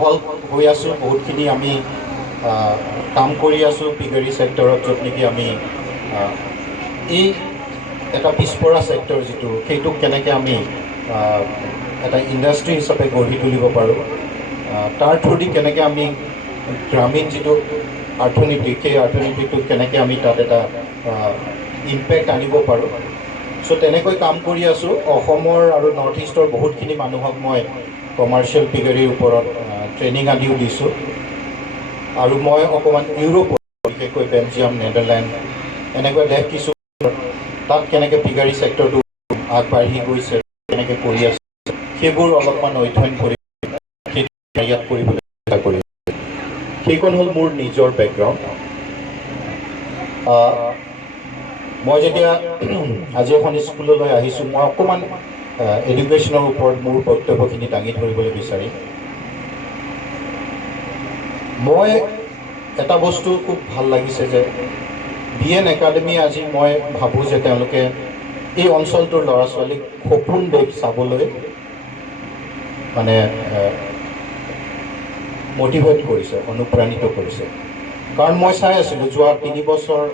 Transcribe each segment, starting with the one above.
Involve হৈ আছোঁ, বহুতখিনি আমি কাম কৰি আছোঁ পিগাৰী ছেক্টৰত, য'ত নেকি আমি এই এটা পিছপৰা ছেক্টৰ যিটো, সেইটোক কেনেকৈ আমি এটা ইণ্ডাষ্ট্ৰী হিচাপে গঢ়ি তুলিব পাৰোঁ, তাৰ থ্ৰুদি কেনেকৈ আমি গ্ৰামীণ যিটো অৰ্থনীতি, সেই অৰ্থনীতিটোত কেনেকৈ আমি তাত এটা ইম্পেক্ট আনিব পাৰোঁ। চ' তেনেকৈ কাম কৰি আছোঁ। অসমৰ আৰু নৰ্থ ইষ্টৰ বহুতখিনি মানুহক মই কমাৰ্চিয়েল পিগাৰীৰ ওপৰত ট্ৰেইনিং আদিও দিছোঁ। আৰু মই অকণমান ইউৰোপত, বিশেষকৈ বেলজিয়াম, নেডাৰলেণ্ড এনেকুৱা দেশ কিছু, তাত কেনেকৈ পিগাৰী ছেক্টৰটো আগবাঢ়ি গৈছে, কেনেকৈ কৰি আছে, সেইবোৰ অলপমান অধ্যয়ন কৰি ইয়াত কৰিবলৈ চেষ্টা কৰি আছোঁ। সেইখন হ'ল মোৰ নিজৰ বেকগ্ৰাউণ্ড। মই যেতিয়া আজি এখন স্কুললৈ আহিছোঁ, মই অকণমান এডুকেশ্যনৰ ওপৰত মোৰ বক্তব্যখিনি দাঙি ধৰিবলৈ বিচাৰিম। মই এটা বস্তু খুব ভাল লাগিছে যে BN একাডেমি আজি মই ভাবোঁ যে তেওঁলোকে এই অঞ্চলটোৰ ল'ৰা ছোৱালীক সপোন দেশ চাবলৈ মানে মটিভেট কৰিছে, অনুপ্ৰাণিত কৰিছে। কাৰণ মই চাই আছিলোঁ যোৱা 3 বছৰ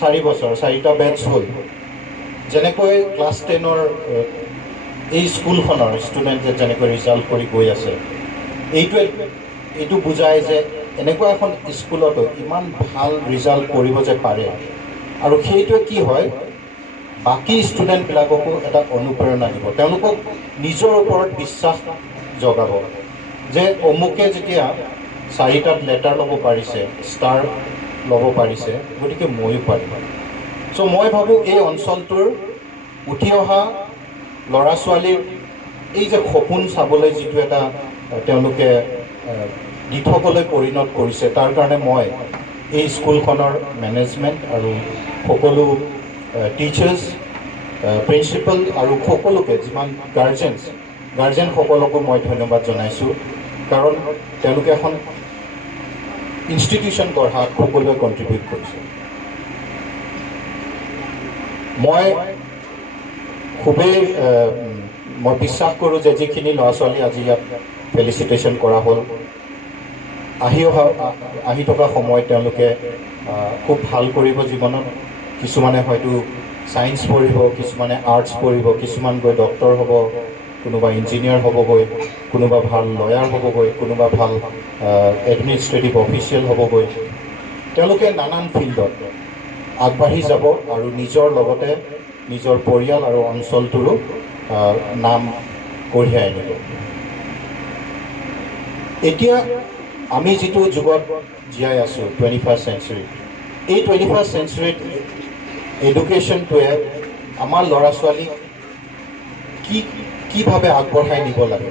4 বছৰ 4টা বেটছ হ'ল, যেনেকৈ ক্লাছ 10ৰ এই স্কুলখনৰ ষ্টুডেণ্টে যেনেকৈ ৰিজাল্ট কৰি গৈ আছে, এইটো বুজায় যে এনেকুৱা এখন স্কুলতো ইমান ভাল ৰিজাল্ট কৰিব যে পাৰে। আৰু সেইটোৱে কি হয়, বাকী ষ্টুডেণ্টবিলাককো এটা অনুপ্ৰেৰণা দিব, তেওঁলোকক নিজৰ ওপৰত বিশ্বাস জগাব যে অমুকে যেতিয়া 4টাত লেটাৰ ল'ব পাৰিছে, ষ্টাৰ ল'ব পাৰিছে, গতিকে ময়ো পাৰিম। চ' মই ভাবোঁ এই অঞ্চলটোৰ উঠি অহা ল'ৰা ছোৱালীৰ এই যে সপোন চাবলৈ যিটো এটা তেওঁলোকে দিঠকলৈ পৰিণত কৰিছে, তাৰ কাৰণে মই এই স্কুলখনৰ মেনেজমেণ্ট আৰু সকলো টিচাৰ্ছ, প্ৰিন্সিপাল আৰু সকলোকে, যিমান গাৰ্জেনসকলকো মই ধন্যবাদ জনাইছোঁ। কাৰণ তেওঁলোকে এখন ইনষ্টিটিউশ্যন গঢ়াত সকলোৱে কণ্ট্ৰিবিউট কৰিছে। মই খুবেই মই বিশ্বাস কৰোঁ যে যিখিনি ল'ৰা ছোৱালী আজি ইয়াত ফেলিচিটেশ্যন কৰা হ'ল, আহি থকা সময়ত তেওঁলোকে খুব ভাল কৰিব জীৱনত। কিছুমানে হয়তো ছায়েন্স পঢ়িব, কিছুমানে আৰ্টছ পঢ়িব, কিছুমান গৈ ডক্টৰ হ'ব, কোনোবা ইঞ্জিনিয়াৰ হ'বগৈ, কোনোবা ভাল লয়াৰ হ'বগৈ, কোনোবা ভাল এডমিনিষ্ট্ৰেটিভ অফিচিয়েল হ'বগৈ। তেওঁলোকে নানান ফিল্ডত আগবাঢ়ি যাব আৰু নিজৰ লগতে নিজৰ পৰিয়াল আৰু অঞ্চলটোৰো নাম কঢ়িয়াই আনিব। এতিয়া আমি যিটো যুগত জীয়াই আছোঁ, 21st চেঞ্চুৰীত, এই 21st চেঞ্চুৰীত এডুকেশ্যনটোৱে আমাৰ ল'ৰা ছোৱালীক কিভাৱে আগবঢ়াই নিব লাগে।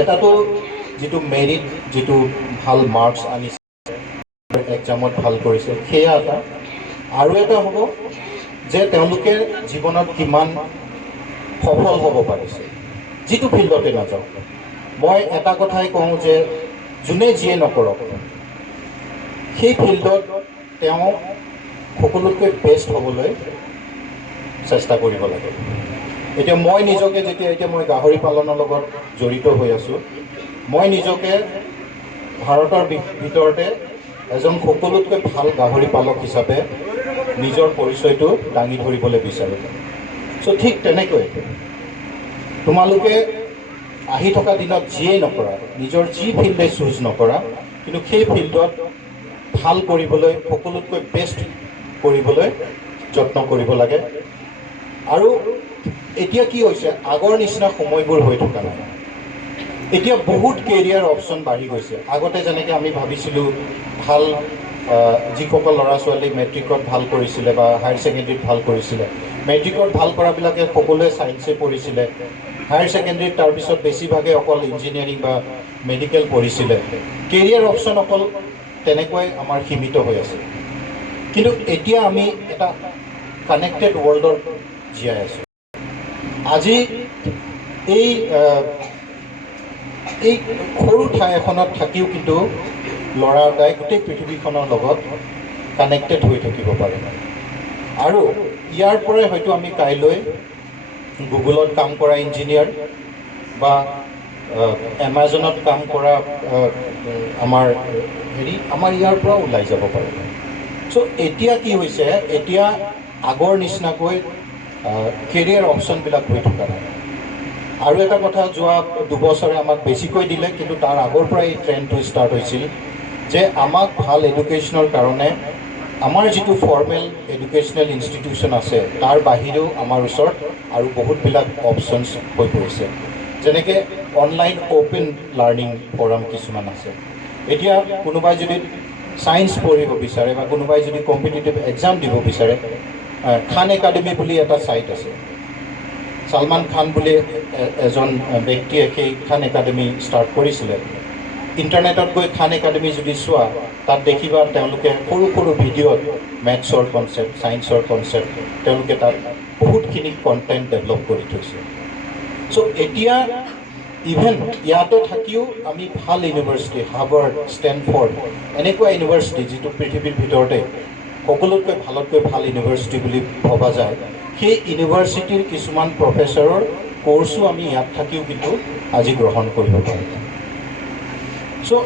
এটাতো যিটো মেৰিট, যিটো ভাল মাৰ্কছ আনিছে, এক্সামত ভাল কৰিছে, সেয়া এটা। আৰু এটা হ'ব যে তেওঁলোকে জীৱনত কিমান সফল হ'ব পাৰিছে, যিটো ফিল্ডতে নাযাওঁ। মই এটা কথাই কওঁ যে যোনে যিয়ে নকৰক, সেই ফিল্ডত তেওঁ সকলোতকৈ বেষ্ট হ'বলৈ চেষ্টা কৰিব লাগে। এতিয়া মই নিজকে এতিয়া মই গাহৰি পালনৰ লগত জড়িত হৈ আছোঁ, মই নিজকে ভাৰতৰ ভিতৰতে এজন সকলোতকৈ ভাল গাহৰি পালক হিচাপে নিজৰ পৰিচয়টো দাঙি ধৰিবলৈ বিচাৰোঁ। চ' ঠিক তেনেকৈ তোমালোকে আহি থকা দিনত যিয়েই নকৰা, নিজৰ যি ফিল্ডে চুজ নকৰা, কিন্তু সেই ফিল্ডত ভাল কৰিবলৈ, সকলোতকৈ বেষ্ট কৰিবলৈ যত্ন কৰিব লাগে। আৰু এতিয়া কি হৈছে, আগৰ নিচিনা সময়বোৰ হৈ থকা নাই। এতিয়া বহুত কেৰিয়াৰ অপশ্যন বাঢ়ি গৈছে। আগতে যেনেকৈ আমি ভাবিছিলোঁ ভাল যিসকল ল'ৰা ছোৱালী মেট্ৰিকত ভাল কৰিছিলে বা হায়াৰ ছেকেণ্ডেৰীত ভাল কৰিছিলে, মেট্ৰিকত ভাল কৰাবিলাকে সকলোৱে ছায়েন্সে পঢ়িছিলে, হায়াৰ ছেকেণ্ডেৰীত তাৰপিছত বেছিভাগে অকল ইঞ্জিনিয়াৰিং বা মেডিকেল পঢ়িছিলে। কেৰিয়াৰ অপশ্যন অকল তেনেকৈ আমাৰ সীমিত হৈ আছে। কিন্তু এতিয়া আমি এটা কানেক্টেড ৱৰ্ল্ডত জীয়াই আছোঁ। আজি এই সৰু ঠাই এখনত থাকিও কিন্তু ল'ৰা এটাই গোটেই পৃথিৱীখনৰ লগত কানেক্টেড হৈ থাকিব পাৰে। আৰু ইয়াৰ পৰাই হয়তো আমি কাইলৈ গুগলত কাম কৰা ইঞ্জিনিয়াৰ বা এমাজনত কাম কৰা আমাৰ ইয়াৰ পৰা ওলাই যাব পাৰে। চ' এতিয়া কি হৈছে, এতিয়া আগৰ নিচিনাকৈ কেৰিয়াৰ অপশ্যনবিলাক হৈ থকা নাই। আৰু এটা কথা, যোৱা দুবছৰে আমাক বেছিকৈ দিলে, কিন্তু তাৰ আগৰ পৰাই এই ট্ৰেণ্ডটো ষ্টাৰ্ট হৈছিল যে আমাক ভাল এডুকেশ্যনৰ কাৰণে আমাৰ যিটো ফৰ্মেল এডুকেশ্যনেল ইনষ্টিটিউশ্যন আছে তাৰ বাহিৰেও আমাৰ ওচৰত আৰু বহুতবিলাক অপশ্যনছ হৈ পৰিছে। যেনেকৈ অনলাইন অ'পেন লাৰ্ণিং ফৰাম কিছুমান আছে। এতিয়া কোনোবাই যদি ছায়েন্স পঢ়িব বিচাৰে বা কোনোবাই যদি কম্পিটিটিভ এক্সাম দিব বিচাৰে, খান একাডেমি বুলি এটা ছাইট আছে। ছালমান খান বুলি এজন ব্যক্তিয়ে সেই খান একাডেমি ষ্টাৰ্ট কৰিছিলে। ইণ্টাৰনেটত গৈ খান একাডেমি যদি চোৱা, তাত দেখিবা তেওঁলোকে সৰু সৰু ভিডিঅ'ত মেথছৰ কনচেপ্ট, ছায়েন্সৰ কনচেপ্ট তেওঁলোকে তাত বহুতখিনি কণ্টেণ্ট ডেভেলপ কৰি থৈছে। চ' এতিয়া ইভেন ইয়াতে থাকিও আমি ভাল ইউনিভাৰ্চিটি, হাৰ্ভাৰ্ড, ষ্টেনফৰ্ড এনেকুৱা ইউনিভাৰ্চিটি যিটো পৃথিৱীৰ ভিতৰতে সকলোতকৈ ভালতকৈ ভাল ইউনিভাৰ্চিটি বুলি ভবা যায়, সেই ইউনিভাৰ্চিটিৰ কিছুমান প্ৰফেচৰৰ কোৰ্চো আমি ইয়াত থাকিও কিন্তু আজি গ্ৰহণ কৰিব পাৰোঁ। চ'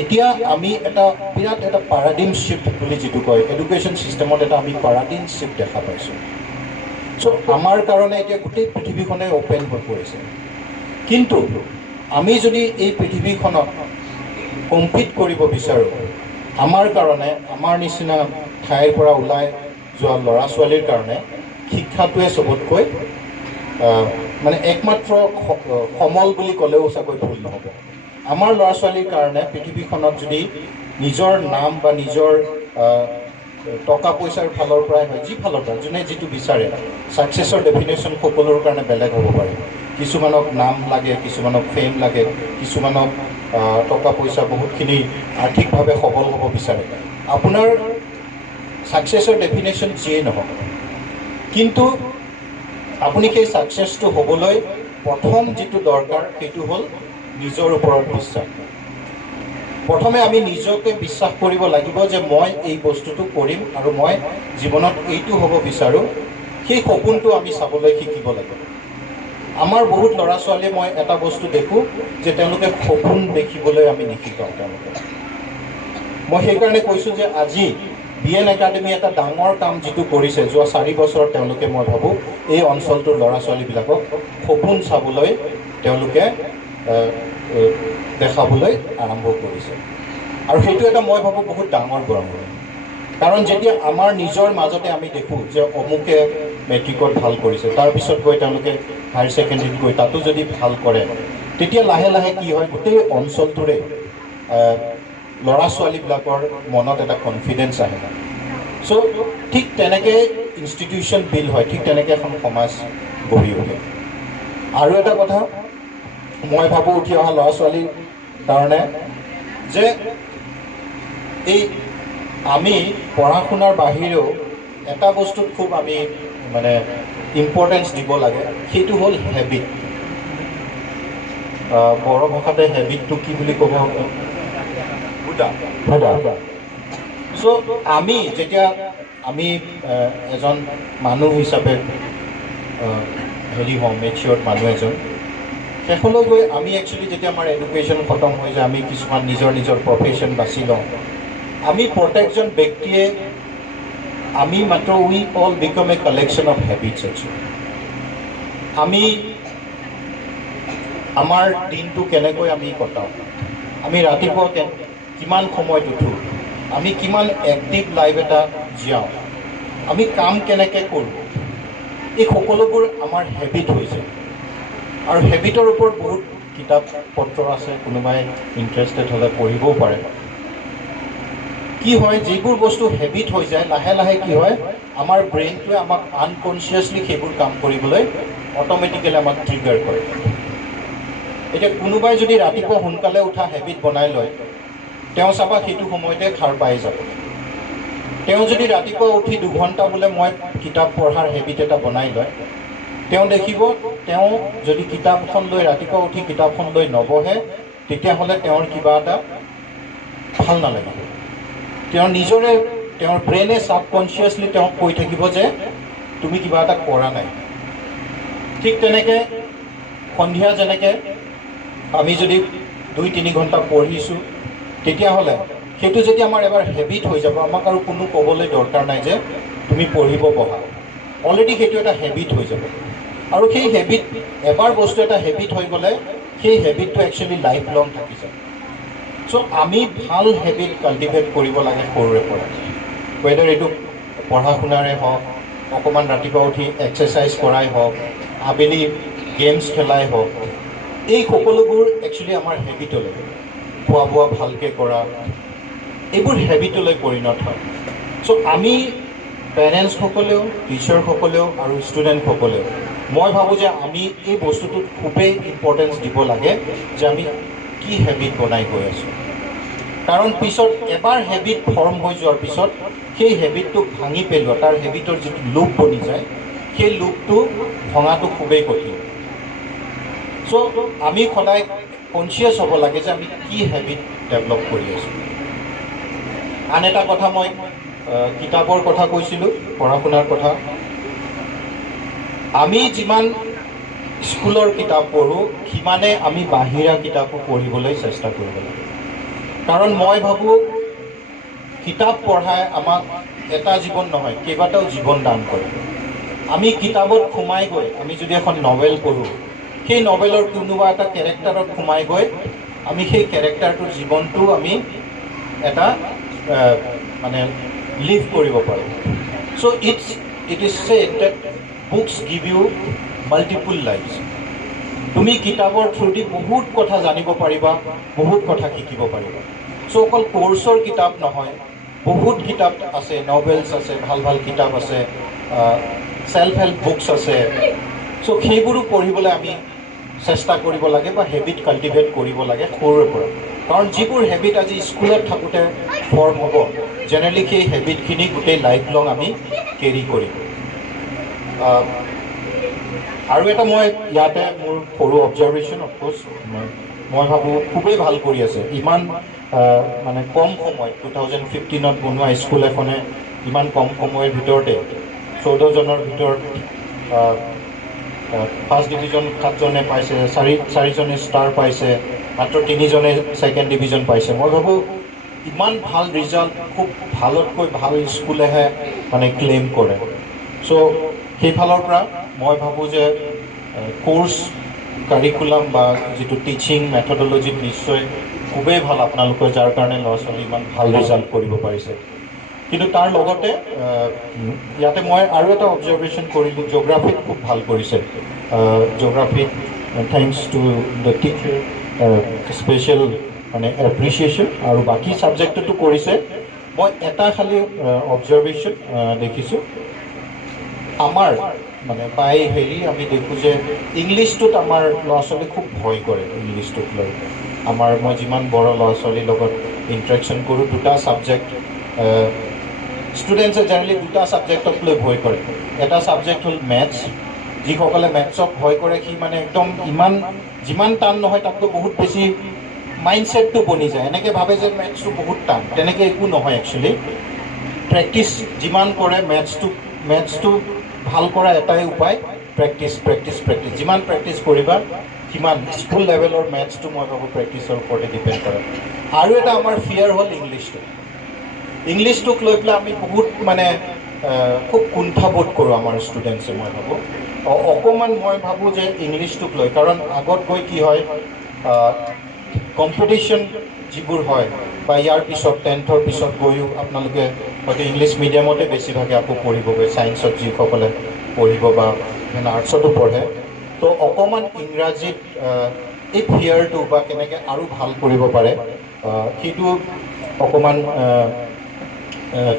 এতিয়া আমি বিৰাট এটা পাৰাডিম শ্বিফ্ট বুলি যিটো কয়, এডুকেশ্যন ছিষ্টেমত এটা আমি পাৰাডিম শ্বিফ্ট দেখা পাইছোঁ। চ' আমাৰ কাৰণে এতিয়া গোটেই পৃথিৱীখনে অ'পেন হৈ পৰিছে। কিন্তু আমি যদি এই পৃথিৱীখনত কম্পিট কৰিব বিচাৰোঁ, আমাৰ কাৰণে, আমাৰ নিচিনা ঠাইৰ পৰা ওলাই যোৱা ল'ৰা ছোৱালীৰ কাৰণে শিক্ষাটোৱে চবতকৈ মানে একমাত্ৰ সমল বুলি ক'লেও চাগৈ ভুল নহ'ব। আমাৰ ল'ৰা ছোৱালীৰ কাৰণে পৃথিৱীখনত যদি নিজৰ নাম বা নিজৰ টকা পইচাৰ ফালৰ পৰাই হয়, যি ফালৰ পৰা যোনে যিটো বিচাৰে, ছাকচেছৰ ডেফিনেশ্যন সকলোৰ কাৰণে বেলেগ হ'ব পাৰে। কিছুমানক নাম লাগে, কিছুমানক ফেম লাগে, কিছুমানক টকা পইচা বহুতখিনি আৰ্থিকভাৱে সবল হ'ব বিচাৰে। আপোনাৰ ছাকচেছৰ ডেফিনেশ্যন যিয়েই নহওক, কিন্তু আপুনি সেই ছাকচেছটো হ'বলৈ প্ৰথম যিটো দৰকাৰ সেইটো হ'ল নিজৰ ওপৰত বিশ্বাস। প্ৰথমে আমি নিজকে বিশ্বাস কৰিব লাগিব যে মই এই বস্তুটো কৰিম আৰু মই জীৱনত এইটো হ'ব বিচাৰোঁ। সেই সপোনটো আমি চাবলৈ শিকিব লাগিব। আমাৰ বহুত ল'ৰা ছোৱালীয়ে মই এটা বস্তু দেখোঁ যে তেওঁলোকে সপোন দেখিবলৈ আমি নিশিকাওঁ তেওঁলোকে। মই সেইকাৰণে কৈছোঁ যে আজি BN একাডেমি এটা ডাঙৰ কাম যিটো কৰিছে, যোৱা 4 বছৰত তেওঁলোকে, মই ভাবোঁ এই অঞ্চলটোৰ ল'ৰা ছোৱালীবিলাকক সপোন চাবলৈ তেওঁলোকে দেখাবলৈ আৰম্ভ কৰিছে। আৰু সেইটো এটা মই ভাবোঁ বহুত ডাঙৰ গৌৰৱ। কাৰণ যেতিয়া আমাৰ নিজৰ মাজতে আমি দেখোঁ যে অমুকে মেট্ৰিকত ভাল কৰিছে, তাৰপিছত গৈ তেওঁলোকে হায়াৰ ছেকেণ্ডেৰীত গৈ তাতো যদি ভাল কৰে, তেতিয়া লাহে লাহে কি হয়, গোটেই অঞ্চলটোৰে ল'ৰা ছোৱালীবিলাকৰ মনত এটা কনফিডেঞ্চ আহে। চ' ঠিক তেনেকৈ ইনষ্টিটিউশ্যন বিল্ড হয়, ঠিক তেনেকৈ এখন সমাজ গঢ়ি উঠে। আৰু এটা কথা মই ভাবোঁ উঠি অহা ল'ৰা ছোৱালীৰ কাৰণে যে এই আমি পঢ়া শুনাৰ বাহিৰেও এটা বস্তুত খুব আমি মানে ইম্পৰ্টেঞ্চ দিব লাগে, সেইটো হ'ল হেবিট। বড়ো ভাষাতে হেবিটটো কি বুলি ক'ব? চ' আমি যেতিয়া এজন মানুহ হিচাপে হওঁ, মেচিয়ৰ্ড মানুহ এজন, শেষলৈ গৈ আমি একচুৱেলি যেতিয়া আমাৰ এডুকেশ্যন খতম হৈ যায়, আমি কিছুমান নিজৰ প্ৰফেশ্যন বাছি লওঁ। আমি প্ৰত্যেকজন ব্যক্তিয়ে আমি মাত্ৰ we all become a collection of habits actually. আমি আমাৰ দিনটো কেনেকৈ আমি কটাওঁ, আমি ৰাতিপুৱা কিমান সময়ত উঠোঁ, আমি কিমান এক্টিভ লাইফ এটা জীয়াওঁ, আমি কাম কেনেকৈ কৰোঁ, এই সকলোবোৰ আমাৰ হেবিট হৈছে। আৰু হেবিটৰ ওপৰত বহুত কিতাপ পত্ৰ আছে, কোনোবাই ইণ্টাৰেষ্টেড হ'লে পঢ়িবও পাৰে। কি হয়, যিবোৰ বস্তু হেবিট হৈ যায়, লাহে লাহে কি হয়, আমাৰ ব্ৰেইনটোৱে আমাক আনকনচিয়াছলি সেইবোৰ কাম কৰিবলৈ অট'মেটিকেলি আমাক ট্ৰিগাৰ কৰে। এতিয়া কোনোবাই যদি ৰাতিপুৱা সোনকালে উঠা হেবিট বনাই লয়, তেওঁ চাবা সেইটো সময়তে সাৰ পাই যাব। তেওঁ যদি ৰাতিপুৱা উঠি 2 ঘণ্টা বোলে মই কিতাপ পঢ়াৰ হেবিট এটা বনাই লয়, তেওঁ দেখিব তেওঁ যদি কিতাপখন লৈ ৰাতিপুৱা উঠি কিতাপখন লৈ নবহে, তেতিয়াহ'লে তেওঁৰ কিবা এটা ভাল নালাগিব। তেওঁৰ ব্ৰেইনে ছাবকনচিয়াছলি তেওঁক কৈ থাকিব যে তুমি কিবা এটা কৰা নাই। ঠিক তেনেকৈ সন্ধিয়া যেনেকৈ আমি যদি 2-3 ঘণ্টা পঢ়িছোঁ তেতিয়াহ'লে সেইটো যেতিয়া আমাৰ এবাৰ হেবিট হৈ যাব, আমাক আৰু কোনো ক'বলৈ দৰকাৰ নাই যে তুমি পঢ়িব বহা। অলৰেডি সেইটো এটা হেবিট হৈ যাব। আৰু সেই হেবিট, এবাৰ বস্তু এটা হেবিট হৈ গ'লে সেই হেবিটটো একচুৱেলি লাইফ লং থাকি যায়। চ' আমি ভাল হেবিট কাল্টিভেট কৰিব লাগে সৰুৰে পৰা, ৱেডাৰ এইটো পঢ়া শুনাৰে হওক, অকণমান ৰাতিপুৱা উঠি এক্সাৰচাইজ কৰাই হওক, আবেলি গেমছ খেলাই হওক, এই সকলোবোৰ একচুৱেলি আমাৰ হেবিটলৈ, খোৱা বোৱা ভালকৈ কৰা, এইবোৰ হেবিটলৈ পৰিণত হয়। চ' আমি পেৰেণ্টছসকলেও, টিচাৰসকলেও আৰু ষ্টুডেণ্টসকলেও, মই ভাবোঁ যে আমি এই বস্তুটোত খুবেই ইম্পৰ্টেঞ্চ দিব লাগে যে আমি কি হেবিট বনাই গৈ আছোঁ। কাৰণ পিছত এবাৰ হেবিট ফৰ্ম হৈ যোৱাৰ পিছত সেই হেবিটটোক ভাঙি পেলোৱা, তাৰ হেবিটৰ যিটো লুপ বনি যায়, সেই লুপটো ভঙাটো খুবেই কঠিন। চ' আমি সদায় কনচিয়াছ হ'ব লাগে যে আমি কি হেবিট ডেভেলপ কৰি আছোঁ। আন এটা কথা, মই কিতাপৰ কথা কৈছিলোঁ, পঢ়া শুনাৰ কথা। আমি যিমান স্কুলৰ কিতাপ পঢ়োঁ, সিমানে আমি বাহিৰা কিতাপো পঢ়িবলৈ চেষ্টা কৰিব লাগে। কাৰণ মই ভাবোঁ কিতাপ পঢ়াই আমাক এটা জীৱন নহয়, কেইবাটাও জীৱন দান কৰে। আমি কিতাপত সোমাই গৈ, আমি যদি এখন নভেল পঢ়োঁ, সেই নভেলৰ কোনোবা এটা কেৰেক্টাৰত সোমাই গৈ আমি সেই কেৰেক্টাৰটোৰ জীৱনটো আমি এটা মানে লিভ কৰিব পাৰোঁ। So' it is said that books give you multiple lives. তুমি কিতাপৰ থ্ৰুদি বহুত কথা জানিব পাৰিবা, বহুত কথা শিকিব পাৰিবা। চ' অকল কোৰ্চৰ কিতাপ নহয়, বহুত কিতাপ আছে, নভেলছ আছে, ভাল ভাল কিতাপ আছে, ছেল্ফ হেল্প বুকছ আছে। চ' সেইবোৰো পঢ়িবলৈ আমি চেষ্টা কৰিব লাগে বা হেবিট কাল্টিভেট কৰিব লাগে সৰুৰে পৰা। কাৰণ যিবোৰ হেবিট আজি স্কুলত থাকোঁতে ফৰ্ম হ'ব, জেনেৰেলি সেই হেবিটখিনি গোটেই লাইফ লং আমি কেৰি কৰিম। আৰু এটা মই ইয়াতে মোৰ সৰু অবজাৰ্ভেশ্যন, অফক'ৰ্ছ মই ভাবোঁ খুবেই ভাল কৰি আছে। ইমান মানে কম সময়ত 2015 বনোৱা স্কুল এখনে ইমান কম সময়ৰ ভিতৰতে 14জনৰ ভিতৰত ফাৰ্ষ্ট ডিভিজন 7জনে পাইছে, চাৰিজনে ষ্টাৰ পাইছে, মাত্ৰ 3জনে ছেকেণ্ড ডিভিজন পাইছে। মই ভাবোঁ ইমান ভাল ৰিজাল্ট খুব ভালতকৈ ভাল স্কুলেহে মানে ক্লেইম কৰে। চ' সেইফালৰ পৰা মই ভাবোঁ যে কোৰ্চ কাৰিকুলাম বা যিটো টিচিং মেথডলজিত নিশ্চয় খুবেই ভাল আপোনালোকৰ, যাৰ কাৰণে ল'ৰা ছোৱালী ইমান ভাল ৰিজাল্ট কৰিব পাৰিছে। কিন্তু তাৰ লগতে ইয়াতে মই আৰু এটা অবজাৰ্ভেশ্যন কৰিলোঁ, জিঅ'গ্ৰাফিত খুব ভাল কৰিছে। জিঅ'গ্ৰাফিত thanks to the teacher, special মানে এপ্ৰিচিয়েশ্যন, আৰু বাকী ছাবজেক্টতো কৰিছে। মই এটা খালি অবজাৰ্ভেশ্যন দেখিছোঁ, আমাৰ মানে বাই আমি দেখোঁ যে ইংলিছটোত আমাৰ ল'ৰা ছোৱালী খুব ভয় কৰে। ইংলিছটোক লৈ মই যিমান বড় ল'ৰা ছোৱালীৰ লগত ইণ্টাৰেকশ্যন কৰোঁ, দুটা ছাবজেক্ট, ষ্টুডেণ্টছে জেনেৰেলি দুটা ছাবজেক্টক লৈ ভয় কৰে। এটা ছাবজেক্ট হ'ল মেথছ। যিসকলে মেথছক ভয় কৰে, সি মানে একদম যিমান টান নহয় তাতকৈ বহুত বেছি মাইণ্ডছেটটো বনি যায়, এনেকৈ ভাবে যে মেথছটো বহুত টান। তেনেকৈ একো নহয় একচুৱেলি। প্ৰেক্টিছ যিমান কৰে, মেথছটো ভাল কৰা এটাই উপায়, প্ৰেক্টিছ। যিমান প্ৰেক্টিছ কৰিবা সিমান স্কুল লেভেলৰ মেথছটো মই ভাবোঁ প্ৰেক্টিছৰ ওপৰতে ডিপেণ্ড কৰে। আৰু এটা আমাৰ ফিয়াৰ হ'ল ইংলিছটোক লৈ পেলাই আমি বহুত মানে খুব কুণ্ঠাবোধ কৰোঁ আমাৰ ষ্টুডেণ্টছে। মই ভাবোঁ অকণমান মই ভাবোঁ যে ইংলিছটোক লৈ, কাৰণ আগত গৈ কি হয়, কম্পিটিশ্যন যিবোৰ হয় বা ইয়াৰ পিছত 10th পিছত গৈও আপোনালোকে হয়তো ইংলিছ মিডিয়ামতে বেছিভাগে আকৌ পঢ়িবগৈ, ছায়েন্সত যিসকলে পঢ়িব বা আৰ্টছতো পঢ়ে। তো অকণমান ইংৰাজীত এই ফিয়াৰটো বা কেনেকৈ আৰু ভাল কৰিব পাৰে সেইটো অকণমান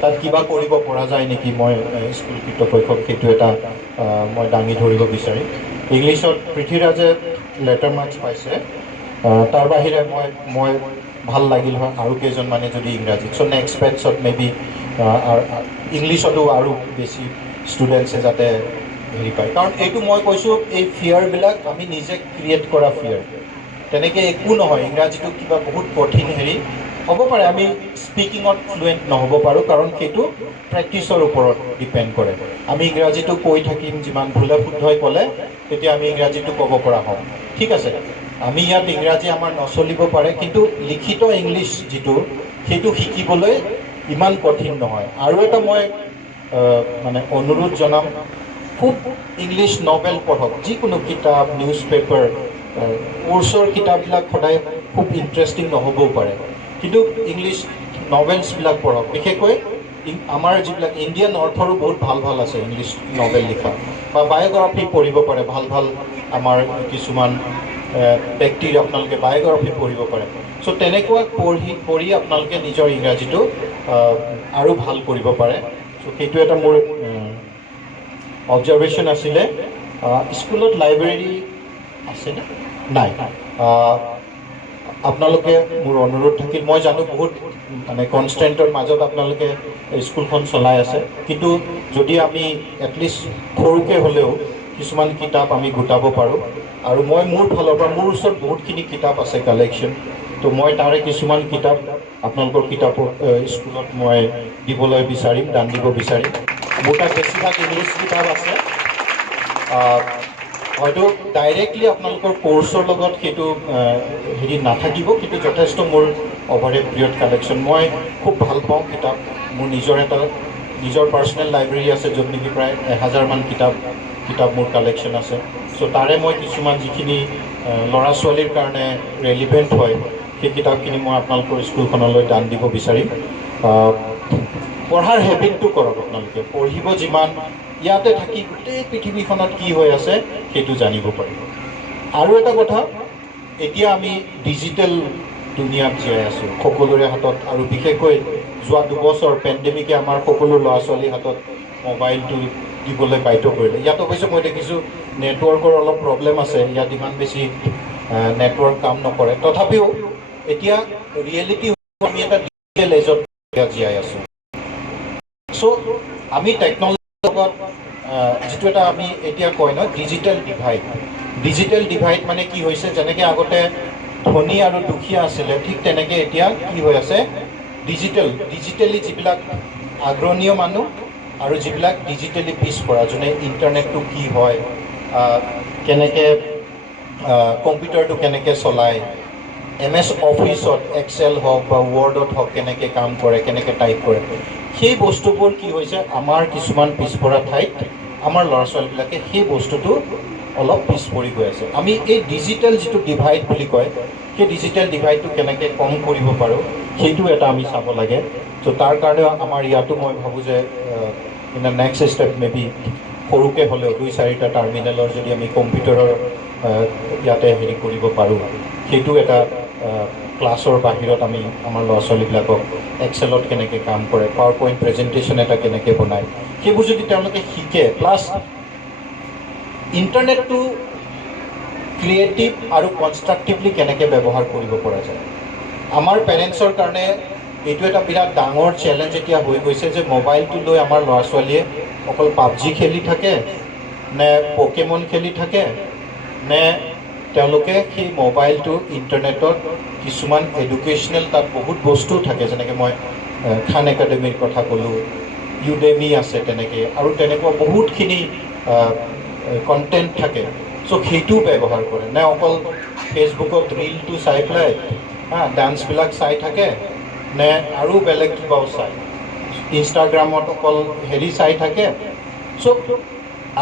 তাত কিবা কৰিব পৰা যায় নেকি, মই স্কুল কৰ্তৃপক্ষক সেইটো এটা মই দাঙি ধৰিব বিচাৰিম। ইংলিছত পৃথ্বীৰাজে লেটাৰ মাৰ্কছ পাইছে, তাৰ বাহিৰে মই ভাল লাগিল হয় আৰু কেইজনমানে যদি ইংৰাজীত। চ' নেক্সট বেটছত মেবি ইংলিছতো আৰু বেছি ষ্টুডেণ্টছে যাতে হেৰি পায়। কাৰণ এইটো মই কৈছোঁ, এই ফিয়াৰবিলাক আমি নিজে ক্ৰিয়েট কৰা ফিয়াৰ। তেনেকৈ একো নহয়, ইংৰাজীটো কিবা বহুত কঠিন হেৰি হ'ব পাৰে, আমি স্পিকিঙত ফ্লুৱেণ্ট নহ'ব পাৰোঁ, কাৰণ সেইটো প্ৰেক্টিছৰ ওপৰত ডিপেণ্ড কৰে। আমি ইংৰাজীটো কৈ থাকিম, যিমান ভুলে শুদ্ধই ক'লে তেতিয়া আমি ইংৰাজীটো ক'ব পৰা হওঁ, ঠিক আছে। আমি ইয়াত ইংৰাজী আমাৰ নচলিব পাৰে, কিন্তু লিখিত ইংলিছ যিটো সেইটো শিকিবলৈ ইমান কঠিন নহয়। আৰু এটা মই মানে অনুৰোধ জনাম, খুব ইংলিছ নভেল পঢ়ক, যিকোনো কিতাপ, নিউজ পেপাৰ, কোৰ্চৰ কিতাপবিলাক সদায় খুব ইণ্টাৰেষ্টিং নহ'বও পাৰে, কিন্তু ইংলিছ নভেলছবিলাক পঢ়ক। বিশেষকৈ আমাৰ যিবিলাক ইণ্ডিয়ান অৰ্থৰো বহুত ভাল ভাল আছে ইংলিছ নভেল লিখা, বা বায়'গ্ৰাফি পঢ়িব পাৰে, ভাল ভাল আমাৰ কিছুমান ব্যক্তিৰ আপোনালোকে বায়'গ্ৰাফি পঢ়িব পাৰে। চ' তেনেকুৱা পঢ়ি আপোনালোকে নিজৰ ইংৰাজীটো আৰু ভাল কৰিব পাৰে। চ' সেইটো এটা মোৰ অবজাৰ্ভেশ্যন আছিলে। স্কুলত লাইব্ৰেৰী আছেনে? নাই। আপোনালোকে মোৰ অনুৰোধ থাকিল, মই জানো বহুত মানে কনষ্টেণ্টৰ মাজত আপোনালোকে স্কুলখন চলাই আছে, কিন্তু যদি আমি এটলিষ্ট সৰুকৈ হ'লেও কিছুমান কিতাপ আমি গোটাব পাৰোঁ, আৰু মই মোৰ ফালৰ পৰা, মোৰ ওচৰত বহুতখিনি কিতাপ আছে কালেকশ্যন, তো মই তাৰে কিছুমান কিতাপ আপোনালোকৰ কিতাপৰ স্কুলত মই দিবলৈ বিচাৰিম, দান দিব বিচাৰিম। মোৰ তাত বেছিভাগ ইংলিছ কিতাপ আছে, হয়তো ডাইৰেক্টলি আপোনালোকৰ কোৰ্চৰ লগত সেইটো হেৰি নাথাকিব, কিন্তু যথেষ্ট মোৰ অভাৰ এ পিৰিয়ড কালেকশ্যন। মই খুব ভাল পাওঁ কিতাপ, মোৰ নিজৰ পাৰ্চনেল লাইব্ৰেৰী আছে, য'ত নেকি প্ৰায় 1000মান কিতাপ মোৰ কালেকশ্যন আছে। চ' তাৰে মই কিছুমান যিখিনি ল'ৰা ছোৱালীৰ কাৰণে ৰেলিভেণ্ট হয়, সেই কিতাপখিনি মই আপোনালোকৰ স্কুলখনলৈ দান দিব বিচাৰিম। পঢ়াৰ হেবিটটো কৰক আপোনালোকে, পঢ়িব যিমান, ইয়াতে থাকি গোটেই পৃথিৱীখনত কি হৈ আছে সেইটো জানিব পাৰিব। আৰু এটা কথা, এতিয়া আমি ডিজিটেল দুনিয়াত জীয়াই আছোঁ সকলোৰে হাতত, আৰু বিশেষকৈ যোৱা 2 বছৰ পেণ্ডেমিকে আমাৰ সকলো ল'ৰা ছোৱালীৰ হাতত মোবাইলটো দিবলৈ বাধ্য কৰিলে। ইয়াত অৱশ্যে মই দেখিছোঁ নেটৱৰ্কৰ অলপ প্ৰব্লেম আছে, ইয়াত ইমান বেছি নেটৱৰ্ক কাম নকৰে, তথাপিও এতিয়া ৰিয়েলিটি আমি এটা ডিজিটেল এজত জীয়াই আছোঁ। চ' আমি টেকন'লজিৰ লগত যিটো এটা আমি এতিয়া কয় ন ডিজিটেল ডিভাইড মানে কি হৈছে, যেনেকৈ আগতে ধনী আৰু দুখীয়া আছিলে, ঠিক তেনেকৈ এতিয়া কি হৈ আছে, ডিজিটেলি যিবিলাক আগ্ৰণীয় মানুহ আৰু যিবিলাক ডিজিটেলি পিছপৰা, যোনে ইণ্টাৰনেটটো কি হয়, কেনেকৈ কম্পিউটাৰটো কেনেকৈ চলায়, MS অফিচত এক্সেল হওক বা ৱৰ্ডত হওক কেনেকৈ কাম কৰে, কেনেকৈ টাইপ কৰে, সেই বস্তুবোৰ কি হৈছে, আমাৰ কিছুমান পিছপৰা ঠাইত আমাৰ ল'ৰা ছোৱালীবিলাকে সেই বস্তুটো অলপ পিছ পৰি গৈ আছে। আমি এই ডিজিটেল যিটো ডিভাইড বুলি কয়, সেই ডিজিটেল ডিভাইডটো কেনেকৈ কম কৰিব পাৰোঁ সেইটো এটা আমি চাব লাগে। ত' তাৰ কাৰণে আমাৰ ইয়াতো মই ভাবোঁ যে in the next step maybe সৰুকৈ হ'লেও 2-4টা টাৰ্মিনেলৰ যদি আমি কম্পিউটাৰৰ ইয়াতে হেৰি কৰিব পাৰোঁ, সেইটো এটা ক্লাছৰ বাহিৰত আমি আমাৰ ল'ৰা ছোৱালীবিলাকক এক্সেলত কেনেকৈ কাম কৰে, পাৱাৰ পইণ্ট প্ৰেজেণ্টেশ্যন এটা কেনেকৈ বনায়, সেইবোৰ যদি তেওঁলোকে শিকে, প্লাছ ইণ্টাৰনেটটো ক্ৰিয়েটিভ আৰু কনষ্ট্ৰাক্টিভলি কেনেকৈ ব্যৱহাৰ কৰিব পৰা যায়। আমাৰ পেৰেণ্টছৰ কাৰণে এইটো এটা বিৰাট ডাঙৰ চেলেঞ্জ এতিয়া হৈ গৈছে যে মোবাইলটো লৈ আমাৰ ল'ৰা ছোৱালীয়ে অকল PUBG খেলি থাকে, নে পকেমন খেলি থাকে, নে তেওঁলোকে সেই মোবাইলটো ইণ্টাৰনেটত কিছুমান এডুকেশ্যনেল তাত বহুত বস্তু থাকে, যেনেকৈ মই খান একাডেমীৰ কথা ক'লোঁ, ইউডেমি আছে তেনেকৈ, আৰু তেনেকুৱা বহুতখিনি কণ্টেণ্ট থাকে। চ' সেইটোও ব্যৱহাৰ কৰে, নে অকল ফেচবুকত ৰীলটো চাই পেলাই ডান্সবিলাক চাই থাকে, নে আৰু বেলেগ কিবাও চায়, ইনষ্টাগ্ৰামত অকল হেৰি চাই থাকে। চ'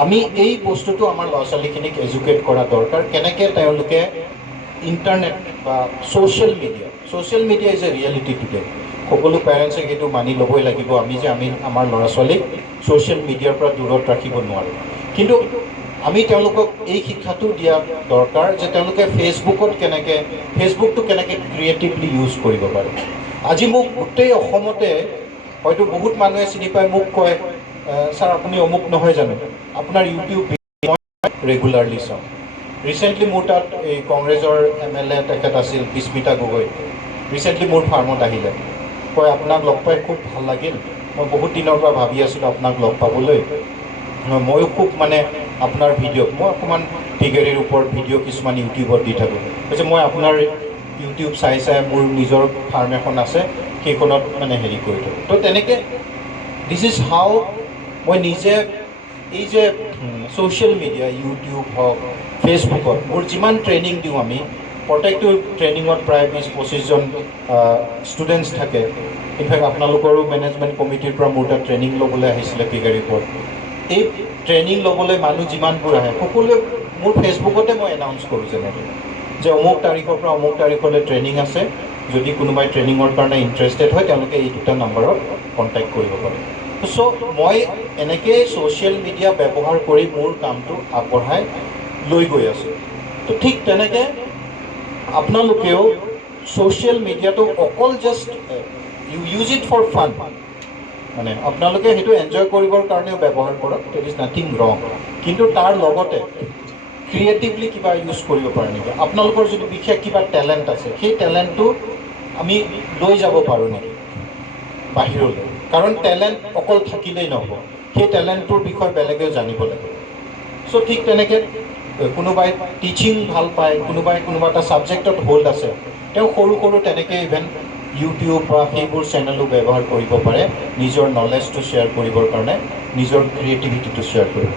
আমি এই বস্তুটো আমাৰ ল'ৰা ছোৱালীখিনিক এডুকেট কৰা দৰকাৰ, কেনেকৈ তেওঁলোকে ইণ্টাৰনেট বা social media is a reality today. সকলো পেৰেণ্টছে সেইটো মানি ল'বই লাগিব, আমি আমাৰ ল'ৰা ছোৱালীক ছ'চিয়েল মিডিয়াৰ পৰা দূৰত ৰাখিব নোৱাৰোঁ। কিন্তু আমি তেওঁলোকক এই শিক্ষাটো দিয়া দৰকাৰ যে তেওঁলোকে ফেচবুকটো কেনেকৈ ক্ৰিয়েটিভলি ইউজ কৰিব পাৰে। আজি মোক গোটেই অসমতে হয়তো বহুত মানুহে চিনি পায়, মোক কয়, ছাৰ আপুনি অমুক নহয় জানো, আপোনাৰ ইউটিউব ভিডিঅ' ৰেগুলাৰলি চাওঁ। ৰিচেণ্টলি মোৰ তাত এই কংগ্ৰেছৰ MLA তেখেত আছিল বিস্মিতা গগৈ, ৰিচেণ্টলি মোৰ ফাৰ্মত আহিলে, কয় আপোনাক লগ পাই খুব ভাল লাগিল, মই বহুত দিনৰ পৰা ভাবি আছিলোঁ আপোনাক লগ পাবলৈ, ময়ো খুব মানে আপোনাৰ ভিডিঅ', মই অকণমান ফিগাৰীৰ ওপৰত ভিডিঅ' কিছুমান ইউটিউবত দি থাকোঁ, কৈছে মই আপোনাৰ ইউটিউব চাই মোৰ নিজৰ ফাৰ্ম এখন আছে, সেইখনত মানে হেৰি কৰি থাকোঁ। তো তেনেকৈ দিছ ইজ হাউ মই নিজে এই যে ছ'চিয়েল মিডিয়া, ইউটিউব হওক, ফেচবুকত মোৰ যিমান ট্ৰেইনিং দিওঁ আমি, প্ৰত্যেকটো ট্ৰেইনিঙত প্ৰায় 20-25জন ষ্টুডেণ্টছ থাকে। ইনফেক্ট আপোনালোকৰো মেনেজমেণ্ট কমিটিৰ পৰা মোৰ তাত ট্ৰেইনিং ল'বলৈ আহিছিলে পিগাৰীৰ ওপৰত। এই ট্ৰেইনিং ল'বলৈ মানুহ যিমানবোৰ আহে সকলোৱে মোৰ ফেচবুকতে মই এনাউন্স কৰোঁ যেনেকৈ যে অমুক তাৰিখৰ পৰা অমুক তাৰিখলৈ ট্ৰেইনিং আছে, যদি কোনোবাই ট্ৰেইনিঙৰ কাৰণে ইণ্টাৰেষ্টেড হয় তেওঁলোকে এই দুটা নম্বৰত কণ্টেক্ট কৰিব পাৰে। চ' মই এনেকৈ ছ'চিয়েল মিডিয়া ব্যৱহাৰ কৰি মোৰ কামটো আগবঢ়াই লৈ গৈ আছোঁ। তো ঠিক তেনেকৈ আপোনালোকেও ছ'চিয়েল মিডিয়াটো অকল জাষ্ট ইউজ ইট ফৰ ফান, মানে আপোনালোকে সেইটো এনজয় কৰিবৰ কাৰণেও ব্যৱহাৰ কৰক, দেট ইজ নাথিং ৰং। কিন্তু তাৰ লগতে ক্ৰিয়েটিভলি কিবা ইউজ কৰিব পাৰে নেকি? আপোনালোকৰ যদি বিশেষ কিবা টেলেণ্ট আছে, সেই টেলেণ্টটো আমি লৈ যাব পাৰোঁ নেকি বাহিৰলৈ? কাৰণ টেলেণ্ট অকল থাকিলেই নহ'ব, সেই টেলেণ্টটোৰ বিষয়ে বেলেগেও জানিব লাগিব। চ' ঠিক তেনেকৈ কোনোবাই টিচিং ভাল পায়, কোনোবাই কোনোবা এটা ছাবজেক্টত হোল্ড আছে, তেওঁ সৰু সৰু তেনেকৈ ইভেন ইউটিউব বা সেইবোৰ চেনেলো ব্যৱহাৰ কৰিব পাৰে নিজৰ নলেজটো শ্বেয়াৰ কৰিবৰ কাৰণে, নিজৰ ক্ৰিয়েটিভিটিটো শ্বেয়াৰ কৰিব।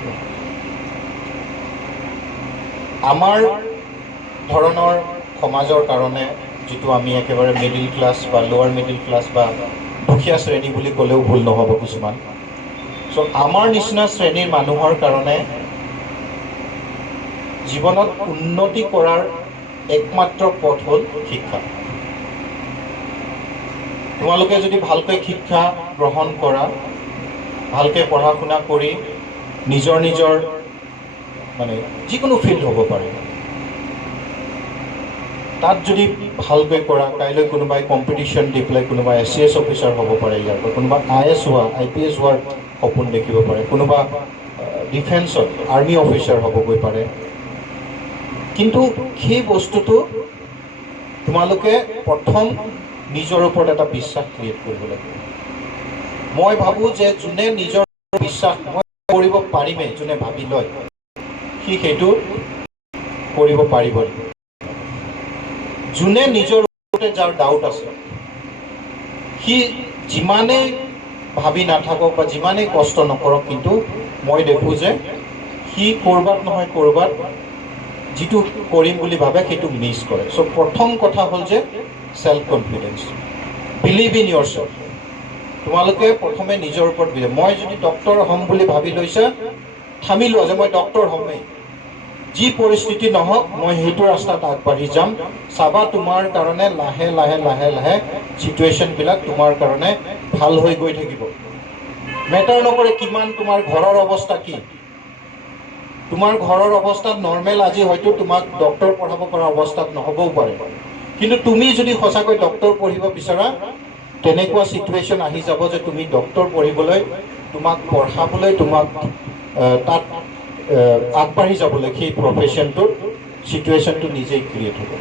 আমাৰ ধৰণৰ সমাজৰ কাৰণে যিটো আমি একেবাৰে মিডিল ক্লাছ বা লোৱাৰ মিডিল ক্লাছ বা দুখীয়া শ্ৰেণী বুলি ক'লেও ভুল নহ'ব কিছুমান। চ' আমাৰ নিচিনা শ্ৰেণীৰ মানুহৰ কাৰণে জীৱনত উন্নতি কৰাৰ একমাত্ৰ পথ হ'ল শিক্ষা। তোমালোকে যদি ভালকৈ শিক্ষা গ্ৰহণ কৰা, ভালকৈ পঢ়া শুনা কৰি নিজৰ নিজৰ মানে যিকোনো ফিল্ড হ'ব পাৰে, তাত যদি ভালকৈ কৰা, কাইলৈ কোনোবাই কম্পিটিশ্যন দি পেলাই কোনোবা SCS অফিচাৰ হ'ব পাৰে, ইয়াৰ পৰা কোনোবা IS হোৱা, IPS হোৱাৰ সপোন দেখিব পাৰে, কোনোবা ডিফেন্সত আৰ্মি অফিচাৰ হ'বগৈ পাৰে। কিন্তু সেই বস্তুটো তোমালোকে প্ৰথম নিজৰ ওপৰত এটা বিশ্বাস ক্ৰিয়েট কৰিব লাগিব। মই ভাবোঁ যে যোনে নিজৰ বিশ্বাস মই কৰিব পাৰিমেই, যোনে ভাবি লয় সি সেইটো কৰিব পাৰিব। যোনে নিজৰ ওপৰতে যাৰ ডাউট আছে, সি যিমানেই ভাবি নাথাকক বা যিমানেই কষ্ট নকৰক, কিন্তু মই দেখোঁ যে সি ক'ৰবাত নহয় ক'ৰবাত যিটো কৰিম বুলি ভাবে সেইটো মিছ কৰে। চ' প্ৰথম কথা হ'ল যে self confidence, believe in yourself. তোমালোকে প্ৰথমে নিজৰ ওপৰত বিলিভ। মই যদি ডক্টৰ হ'ম বুলি ভাবি লৈছা, থামি লোৱা যে মই ডক্টৰ হ'মেই, যি পৰিস্থিতি নহওক মই সেইটো ৰাস্তাত আগবাঢ়ি যাম। চাবা তোমাৰ কাৰণে লাহে লাহে লাহে লাহে চিটুৱেশ্যনবিলাক তোমাৰ কাৰণে ভাল হৈ গৈ থাকিব। মেটাৰ নকৰে কিমান তোমাৰ ঘৰৰ অৱস্থা কি। তোমাৰ ঘৰৰ অৱস্থাত নৰ্মেল আজি হয়তো তোমাক ডক্টৰ পঢ়াব পৰা অৱস্থাত নহ'বও পাৰে, কিন্তু তুমি যদি সঁচাকৈ ডক্টৰ পঢ়িব বিচৰা, তেনেকুৱা চিটুৱেশ্যন আহি যাব যে তুমি ডক্টৰ পঢ়িবলৈ, তোমাক পঢ়াবলৈ, তোমাক তাত আগবাঢ়ি যাবলৈ সেই প্ৰফেশ্যনটোৰ চিটুৱেশ্যনটো নিজেই ক্ৰিয়েট হ'ব।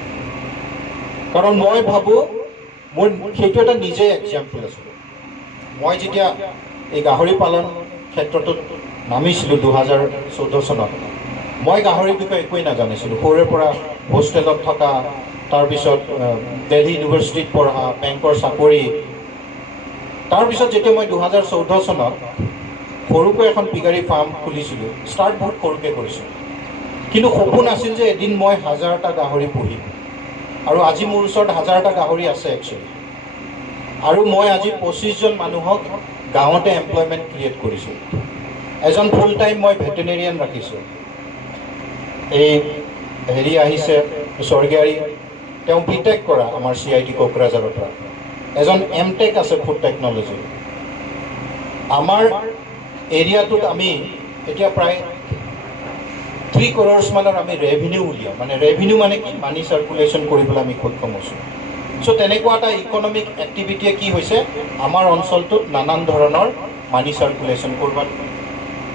কাৰণ মই ভাবোঁ মোৰ সেইটো এটা নিজেই এক্সাম্পল আছে। মই যেতিয়া এই গাহৰি পালন ক্ষেত্ৰটোত নামিছিলোঁ 2014 চনত, মই গাহৰিৰ বিষয়ে একোৱেই নাজানিছিলোঁ। সৰুৰে পৰা হোষ্টেলত থকা, তাৰপিছত দিল্লী ইউনিভাৰ্চিটিত পঢ়া, বেংকৰ চাকৰি। তাৰপিছত যেতিয়া মই 2014 চনত সৰুকৈ এখন পিগাৰী ফাৰ্ম খুলিছিলোঁ, ষ্টাৰ্ট বহুত সৰুকৈ কৰিছিলোঁ, কিন্তু সপোন আছিল যে এদিন মই 1000টা গাহৰি পুহিম। আৰু আজি মোৰ ওচৰত 1000টা গাহৰি আছে একচুৱেলি। আৰু মই আজি 25জন মানুহক গাঁৱতে এমপ্লয়মেণ্ট ক্ৰিয়েট কৰিছোঁ। এজন ফুল টাইম মই ভেটেনেৰিয়ান ৰাখিছোঁ। এই হেৰি আহিছে স্বৰ্গীয়াৰী, তেওঁ BTech কৰা আমাৰ CIT কোকৰাঝাৰৰ পৰা। এজন MTech আছে ফুড টেকন'লজি। আমাৰ এৰিয়াটোত আমি এতিয়া প্ৰায় 3 crores মানৰ আমি ৰেভিনিউ উলিয়াওঁ। মানে ৰেভিনিউ মানে কি, মানি চাৰ্কুলেশ্যন কৰিবলৈ আমি সক্ষম হৈছোঁ। চ' তেনেকুৱা এটা ইকনমিক এক্টিভিটিয়ে কি হৈছে, আমাৰ অঞ্চলটোত নানান ধৰণৰ মানি চাৰ্কুলেশ্যন কৰবাত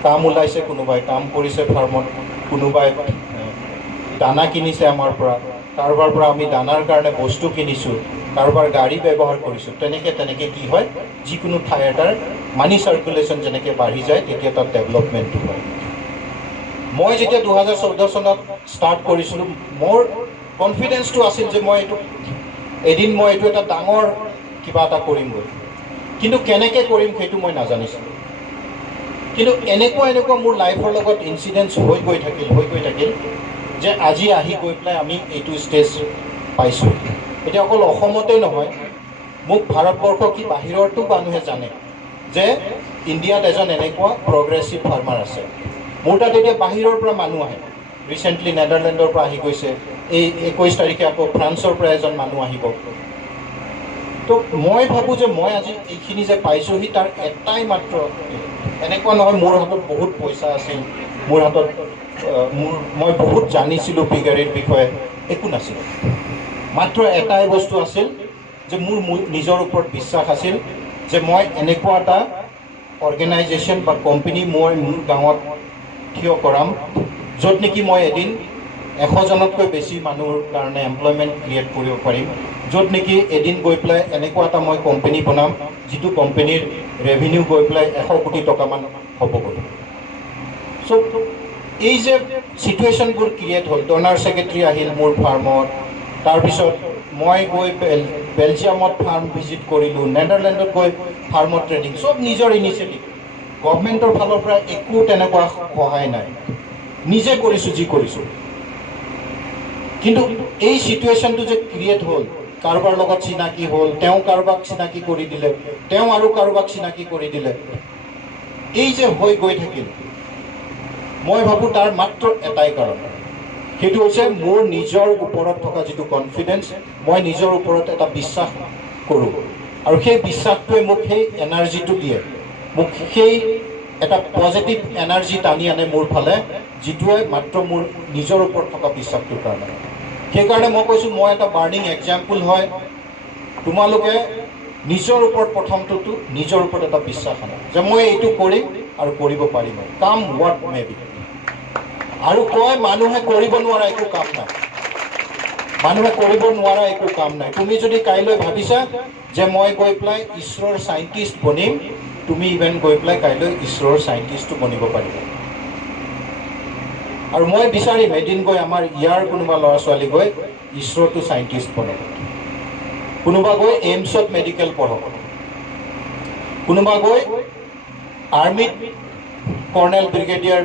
কাম ওলাইছে, কোনোবাই কাম কৰিছে ফাৰ্মত, কোনোবাই দানা কিনিছে আমাৰ পৰা, কাৰোবাৰ পৰা আমি দানাৰ কাৰণে বস্তু কিনিছোঁ, কাৰোবাৰ গাড়ী ব্যৱহাৰ কৰিছোঁ। তেনেকৈ কি হয়, যিকোনো ঠাই এটাৰ মানি চাৰ্কুলেশ্যন যেনেকৈ বাঢ়ি যায় তেতিয়া তাত ডেভেলপমেণ্টটো হয়। মই যেতিয়া 2014 চনত ষ্টাৰ্ট কৰিছিলোঁ, মোৰ কনফিডেঞ্চটো আছিল যে মই এদিন এটা ডাঙৰ কিবা এটা কৰিমগৈ, কিন্তু কেনেকৈ কৰিম সেইটো মই নাজানিছিলোঁ। কিন্তু এনেকুৱা মোৰ লাইফৰ লগত ইনচিডেণ্টছ হৈ গৈ থাকিল। যে আজি আহি গৈ পেলাই আমি এইটো ষ্টেজ পাইছোঁ। এতিয়া অকল অসমতেই নহয়, মোক ভাৰতবৰ্ষ কি বাহিৰতো মানুহে জানে যে ইণ্ডিয়াত এজন এনেকুৱা প্ৰগ্ৰেছিভ ফাৰ্মাৰ আছে। মোৰ তাত এতিয়া বাহিৰৰ পৰা মানুহ আহে, ৰিচেণ্টলি নেডাৰলেণ্ডৰ পৰা আহি গৈছে, এই 21 তাৰিখে আকৌ ফ্ৰান্সৰ পৰা এজন মানুহ আহিব। তো মই ভাবোঁ যে মই আজি এইখিনি যে পাইছোঁহি তাৰ এটাই মাত্ৰ, এনেকুৱা নহয় মোৰ হাতত বহুত পইচা আছিল, মোৰ হাতত মই বহুত জানিছিলোঁ পিগাৰীৰ বিষয়ে, একো নাছিল। মাত্ৰ এটাই বস্তু আছিল যে মোৰ নিজৰ ওপৰত বিশ্বাস আছিল যে মই এনেকুৱা এটা অৰ্গেনাইজেশ্যন বা কোম্পানী মই মোৰ গাঁৱত থিয় কৰাম য'ত নেকি মই এদিন 100জনতকৈ বেছি মানুহৰ কাৰণে এমপ্লয়মেণ্ট ক্ৰিয়েট কৰিব পাৰিম, য'ত নেকি এদিন গৈ পেলাই এনেকুৱা এটা মই কোম্পানী বনাম যিটো কোম্পানীৰ ৰেভিনিউ গৈ পেলাই 100 কোটি টকামান হ'বগৈ। চ' এই যে চিটুৱেশ্যনবোৰ ক্ৰিয়েট হ'ল, ডনাৰ ছেক্ৰেটাৰী আহিল মোৰ ফাৰ্মত, তাৰপিছত মই গৈ বেলজিয়ামত ফাৰ্ম ভিজিট কৰিলোঁ, নেডাৰলেণ্ডত গৈ ফাৰ্মত ট্ৰেইনিং, চব নিজৰ ইনিচিয়েটিভ, গভৰ্ণমেণ্টৰ ফালৰ পৰা একো তেনেকুৱা সহায় নাই, নিজে কৰিছোঁ যি কৰিছোঁ। কিন্তু এই চিটুৱেশ্যনটো যে ক্ৰিয়েট হ'ল, কাৰোবাৰ লগত চিনাকি হ'ল, তেওঁ কাৰোবাক চিনাকি কৰি দিলে, তেওঁ আৰু কাৰোবাক চিনাকি কৰি দিলে, এই যে হৈ গৈ থাকিল, মই ভাবোঁ তাৰ মাত্ৰ এটাই কাৰণ, সেইটো হৈছে মোৰ নিজৰ ওপৰত থকা যিটো কনফিডেঞ্চ, মই নিজৰ ওপৰত এটা বিশ্বাস কৰোঁ, আৰু সেই বিশ্বাসটোৱে মোক সেই এনাৰ্জিটো দিয়ে, মোক সেই এটা পজিটিভ এনাৰ্জি টানি আনে মোৰ ফালে, যিটোৱে মাত্ৰ মোৰ নিজৰ ওপৰত থকা বিশ্বাসটোৰ কাৰণে। সেইকাৰণে মই কৈছোঁ মই এটা বাৰ্ণিং এক্সাম্পল হয়, তোমালোকে নিজৰ ওপৰত প্ৰথমটোতো নিজৰ ওপৰত এটা বিশ্বাস আনে যে মই এইটো কৰিম আৰু কৰিব পাৰিম, কাম হোৱাট মে বি। আৰু কয় মানুহে কৰিব নোৱাৰা একো কাম নাই, মানুহে কৰিব নোৱাৰা একো কাম নাই। তুমি যদি কাইলৈ ভাবিছা যে মই গৈ পেলাই ইছৰোৰ চাইণ্টিষ্ট বনিম, তুমি ইভেন গৈ পেলাই কাইলৈ ইছৰোৰ চাইণ্টিষ্টটো বনিব পাৰিবা। আৰু মই বিচাৰিম এদিন গৈ আমাৰ ইয়াৰ কোনোবা ল'ৰা ছোৱালী গৈ ইছৰোটো চাইণ্টিষ্ট বনক, কোনোবা গৈ এইমছত মেডিকেল পঢ়ক, কোনোবা গৈ আৰ্মিত কৰ্ণেল ব্ৰিগেডিয়াৰ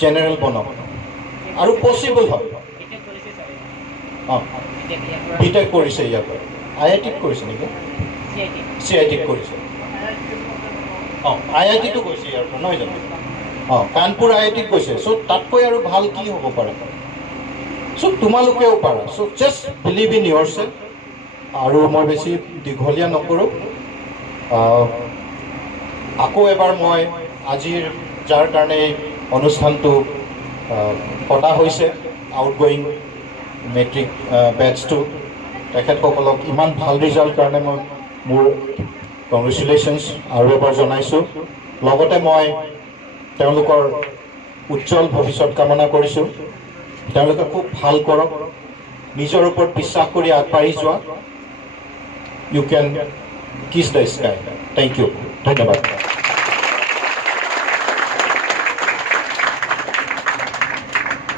জেনেৰেল বনক, আৰু পচিবল হয়। অঁ, বিটেক কৰিছে ইয়াৰ পৰা, IITত কৰিছে নেকি, CITত কৰিছে, অঁ IITতো গৈছে ইয়াৰ পৰা নহয় জানো, অঁ কানপুৰ IITত গৈছে। চ' তাতকৈ আৰু ভাল কি হ'ব পাৰে? চ' তোমালোকেও পাৰা। So' just believe in yourself. আৰু মই বেছি দীঘলীয়া নকৰোঁ, আকৌ এবাৰ মই আজিৰ যাৰ কাৰণে অনুষ্ঠানটো পতা হৈছে, আউটগয়িং মেট্ৰিক বেটছটো, তেখেতসকলক ইমান ভাল ৰিজাল্ট কাৰণে মই মোৰ কংগ্ৰেচুলেশ্যনছ আৰু এবাৰ জনাইছোঁ। লগতে মই তেওঁলোকৰ উজ্জ্বল ভৱিষ্যত কামনা কৰিছোঁ, তেওঁলোকে খুব ভাল কৰক, নিজৰ ওপৰত বিশ্বাস কৰি আগবাঢ়ি যোৱা। ইউ কেন কিছ দ্য স্কাই। থেংক ইউ, ধন্যবাদ।